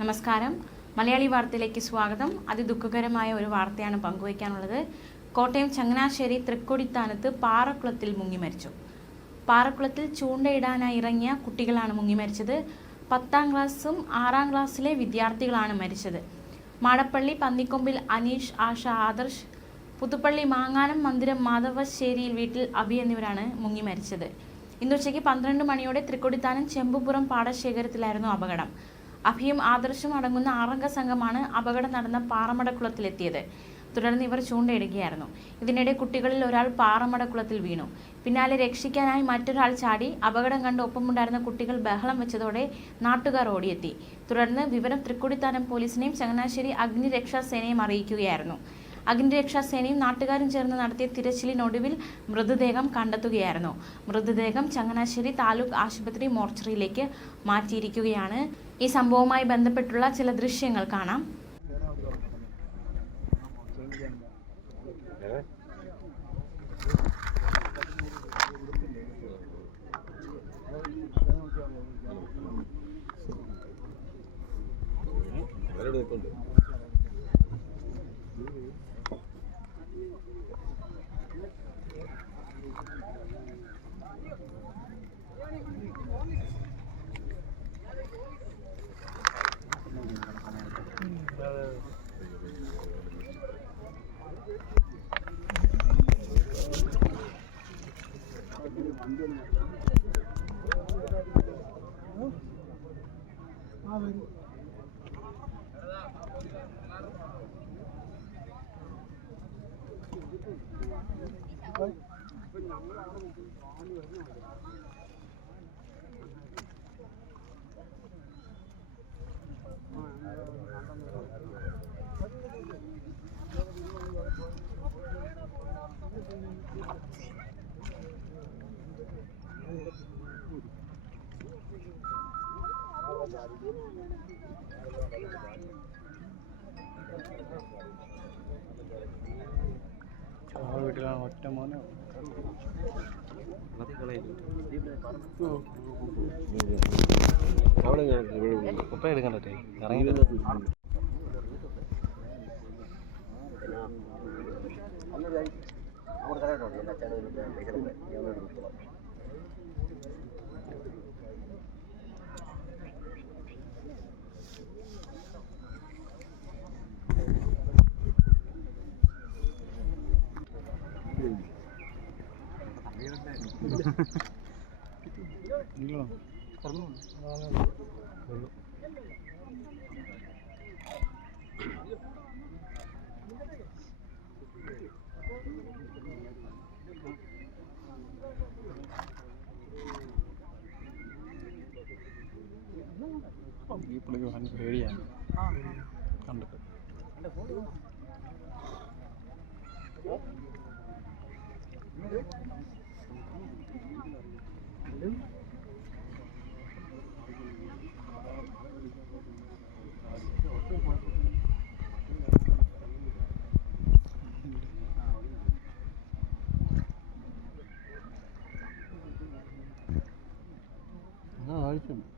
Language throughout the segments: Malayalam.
നമസ്കാരം. മലയാളി വാർത്തയിലേക്ക് സ്വാഗതം. അതിദുഃഖകരമായ ഒരു വാർത്തയാണ് പങ്കുവയ്ക്കാനുള്ളത്. കോട്ടയം ചങ്ങനാശ്ശേരി തൃക്കൊടിത്താനത്ത് പാറക്കുളത്തിൽ മുങ്ങി മരിച്ചു. പാറക്കുളത്തിൽ ചൂണ്ടയിടാനായി ഇറങ്ങിയ കുട്ടികളാണ് മുങ്ങി മരിച്ചത്. പത്താം ക്ലാസ്സും ആറാം ക്ലാസ്സിലെ വിദ്യാർത്ഥികളാണ് മരിച്ചത്. മാടപ്പള്ളി പന്നിക്കൊമ്പിൽ അനീഷ് ആഷ ആദർശ് പുതുപ്പള്ളി മാങ്ങാനം മന്ദിരം മാധവശ്ശേരിയിൽ വീട്ടിൽ അബി എന്നിവരാണ് മുങ്ങി മരിച്ചത്. ഇന്ന് ഉച്ചയ്ക്ക് പന്ത്രണ്ട് മണിയോടെ തൃക്കൊടിത്താനം ചെമ്പുപുറം പാടശേഖരത്തിലായിരുന്നു അപകടം. അഭിയും ആദർശും അടങ്ങുന്ന ആറംഗ സംഘമാണ് അപകടം നടന്ന പാറമടക്കുളത്തിലെത്തിയത്. തുടർന്ന് ഇവർ ചൂണ്ടയിടുകയായിരുന്നു. ഇതിനിടെ കുട്ടികളിൽ ഒരാൾ പാറമടക്കുളത്തിൽ വീണു. പിന്നാലെ രക്ഷിക്കാനായി മറ്റൊരാൾ ചാടി അപകടം കണ്ട് ഒപ്പമുണ്ടായിരുന്ന കുട്ടികൾ ബഹളം വെച്ചതോടെ നാട്ടുകാർ ഓടിയെത്തി. തുടർന്ന് വിവരം തൃക്കുടിത്താനം പോലീസിനെയും ചങ്ങനാശ്ശേരി അഗ്നിരക്ഷാസേനയും അറിയിക്കുകയായിരുന്നു. അഗ്നിരക്ഷാസേനയും നാട്ടുകാരും ചേർന്ന് നടത്തിയ തിരച്ചിലിനൊടുവിൽ മൃതദേഹം കണ്ടെത്തുകയായിരുന്നു. മൃതദേഹം ചങ്ങനാശ്ശേരി താലൂക്ക് ആശുപത്രി മോർച്ചറിയിലേക്ക് മാറ്റിയിരിക്കുകയാണ് ഈ സംഭവവുമായി ബന്ധപ്പെട്ടുള്ള ചില ദൃശ്യങ്ങൾ കാണാം. Aferin. മോനെ അവിടെ ഇവിടെ കുപ്പ എടുക്കണ്ടേ ഇറങ്ങി ഇല്ല ഈ പുള്ളിക്ക് ഭയങ്കര പേടിയാണ് കണ്ടിട്ട് люблю. Ne var canım?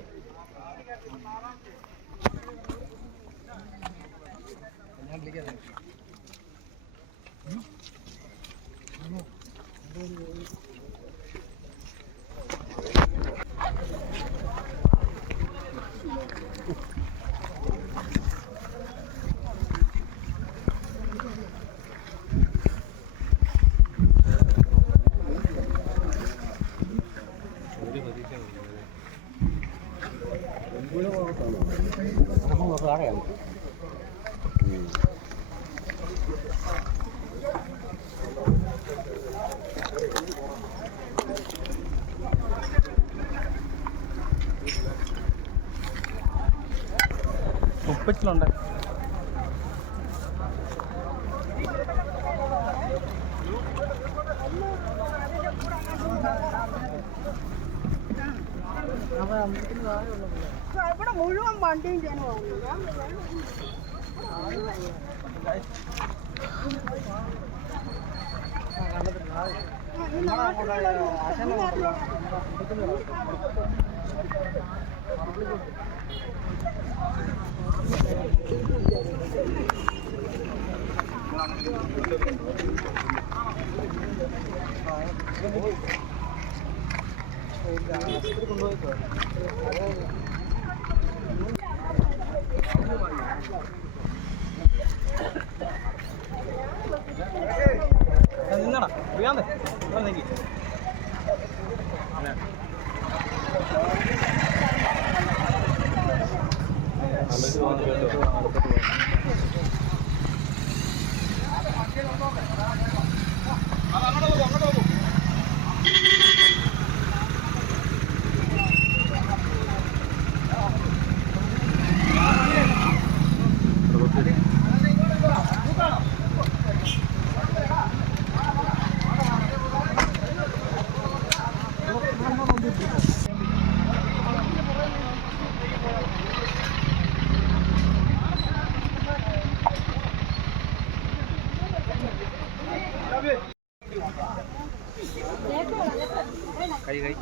ആവശ്യം ഒരു ഉപ്പച്ചിലുണ്ട്. ഇവിടെ മുഴുവൻ താഴെ ജനമാണ് ഞാൻ ഈ നാട്ടിലുള്ളവര് ഈ നാട്ടിലുള്ള നിന്നടാ അറിയാതെ થઈ ગઈ